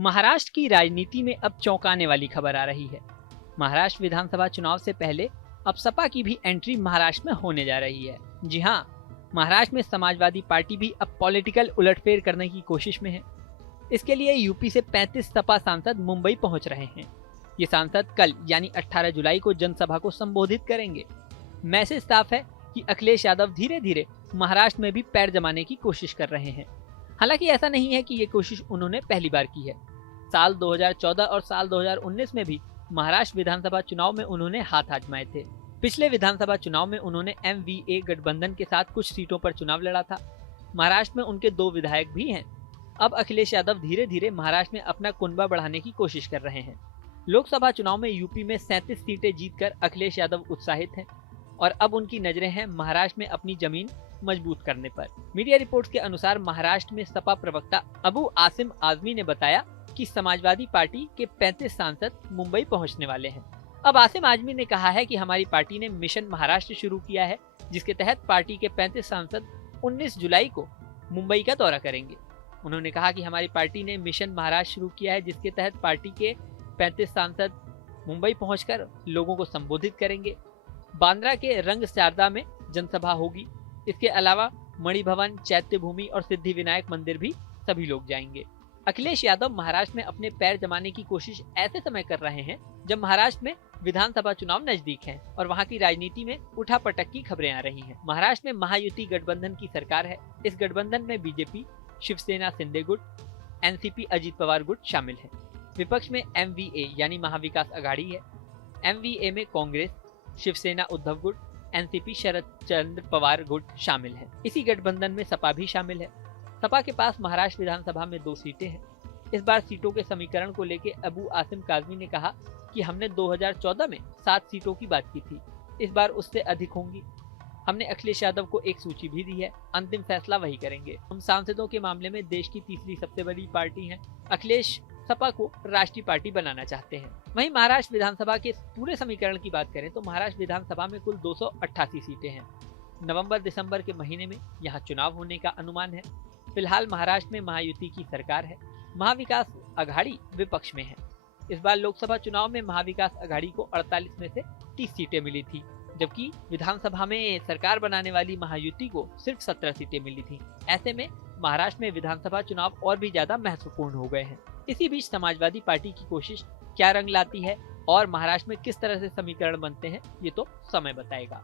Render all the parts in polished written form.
महाराष्ट्र की राजनीति में अब चौंकाने वाली खबर आ रही है। महाराष्ट्र विधानसभा चुनाव से पहले अब सपा की भी एंट्री महाराष्ट्र में होने जा रही है। जी हां, महाराष्ट्र में समाजवादी पार्टी भी अब पॉलिटिकल उलटफेर करने की कोशिश में है। इसके लिए यूपी से 35 सपा सांसद मुंबई पहुंच रहे हैं। ये सांसद कल यानी 18 जुलाई को जनसभा को संबोधित करेंगे। मैसेज साफ है कि अखिलेश यादव धीरे धीरे महाराष्ट्र में भी पैर जमाने की कोशिश कर रहे हैं। हालांकि ऐसा नहीं है कि ये कोशिश उन्होंने पहली बार की है। साल 2014 और साल 2019 में भी महाराष्ट्र विधानसभा चुनाव में उन्होंने हाथ आजमाए थे। पिछले विधानसभा चुनाव में उन्होंने MVA गठबंधन के साथ कुछ सीटों पर चुनाव लड़ा था। महाराष्ट्र में उनके 2 विधायक भी हैं। अब अखिलेश यादव धीरे धीरे महाराष्ट्र में अपना कुनबा बढ़ाने की कोशिश कर रहे हैं। लोकसभा चुनाव में यूपी में 37 सीटें जीतकर अखिलेश यादव उत्साहित हैं और अब उनकी नजरें हैं महाराष्ट्र में अपनी जमीन मजबूत करने पर। मीडिया रिपोर्ट्स के अनुसार महाराष्ट्र में सपा प्रवक्ता अबू आसिम आजमी ने बताया कि समाजवादी पार्टी के 35 सांसद मुंबई पहुंचने वाले हैं। अब आसिम आजमी ने कहा है कि हमारी पार्टी ने मिशन महाराष्ट्र शुरू किया है, जिसके तहत पार्टी के 35 सांसद 19 जुलाई को मुंबई का दौरा करेंगे। उन्होंने कहा कि हमारी पार्टी ने मिशन महाराष्ट्र शुरू किया है, जिसके तहत पार्टी के 35 सांसद मुंबई पहुंचकर लोगों को संबोधित करेंगे। बांद्रा के रंग शारदा में जनसभा होगी। इसके अलावा मणिभवन, चैत्य भूमि और सिद्धि विनायक मंदिर भी सभी लोग जाएंगे। अखिलेश यादव महाराष्ट्र में अपने पैर जमाने की कोशिश ऐसे समय कर रहे हैं जब महाराष्ट्र में विधानसभा चुनाव नजदीक हैं और वहां की राजनीति में उठापटक की खबरें आ रही हैं। महाराष्ट्र में महायुति गठबंधन की सरकार है। इस गठबंधन में बीजेपी, शिवसेना शिंदे गुट, एनसीपी अजित पवार गुट शामिल है। विपक्ष में MVA यानी महाविकास अघाड़ी है। MVA में कांग्रेस, शिवसेना उद्धव गुट, एनसीपी शरद चंद्र पवार गुट शामिल है। इसी गठबंधन में सपा भी शामिल है। सपा के पास महाराष्ट्र विधानसभा में 2 सीटें हैं। इस बार सीटों के समीकरण को लेकर अबू आसिम काजमी ने कहा कि हमने 2014 में 7 सीटों की बात की थी, इस बार उससे अधिक होंगी। हमने अखिलेश यादव को एक सूची भी दी है, अंतिम फैसला वही करेंगे। हम सांसदों के मामले में देश की तीसरी सबसे बड़ी पार्टी हैं। अखिलेश सपा को राष्ट्रीय पार्टी बनाना चाहते हैं। वहीं महाराष्ट्र विधानसभा के पूरे समीकरण की बात करें तो महाराष्ट्र विधानसभा में कुल 288 सीटें हैं। नवंबर-दिसंबर के महीने में यहाँ चुनाव होने का अनुमान है। फिलहाल महाराष्ट्र में महायुति की सरकार है। महाविकास अघाड़ी विपक्ष में है। इस बार लोकसभा चुनाव में महाविकास अघाड़ी को 48 में से 30 सीटें मिली थी, जबकि विधानसभा में सरकार बनाने वाली महायुति को सिर्फ 17 सीटें मिली थी। ऐसे में महाराष्ट्र में विधानसभा चुनाव और भी ज्यादा महत्वपूर्ण हो गए हैं। इसी बीच समाजवादी पार्टी की कोशिश क्या रंग लाती है और महाराष्ट्र में किस तरह से समीकरण बनते हैं, ये तो समय बताएगा।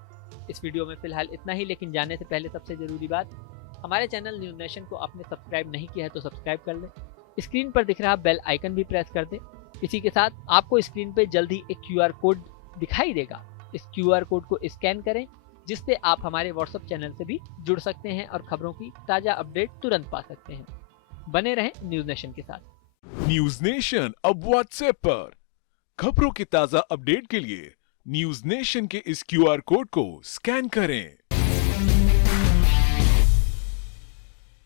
इस वीडियो में फिलहाल इतना ही, लेकिन जाने से पहले सबसे जरूरी बात, हमारे चैनल न्यूज़ नेशन को आपने सब्सक्राइब नहीं किया है तो सब्सक्राइब कर लें। स्क्रीन पर दिख रहा बेल आइकन भी प्रेस कर दें। इसी के साथ आपको स्क्रीन पे जल्द ही एक QR कोड दिखाई देगा। इस QR कोड को स्कैन करें, जिससे आप हमारे WhatsApp चैनल से भी जुड़ सकते हैं और खबरों की ताज़ा अपडेट तुरंत पा सकते हैं। बने रहें न्यूज़ नेशन के साथ। न्यूज़ नेशन अब WhatsApp पर खबरों की ताज़ा अपडेट के लिए न्यूज़ नेशन के इस QR कोड को स्कैन करें।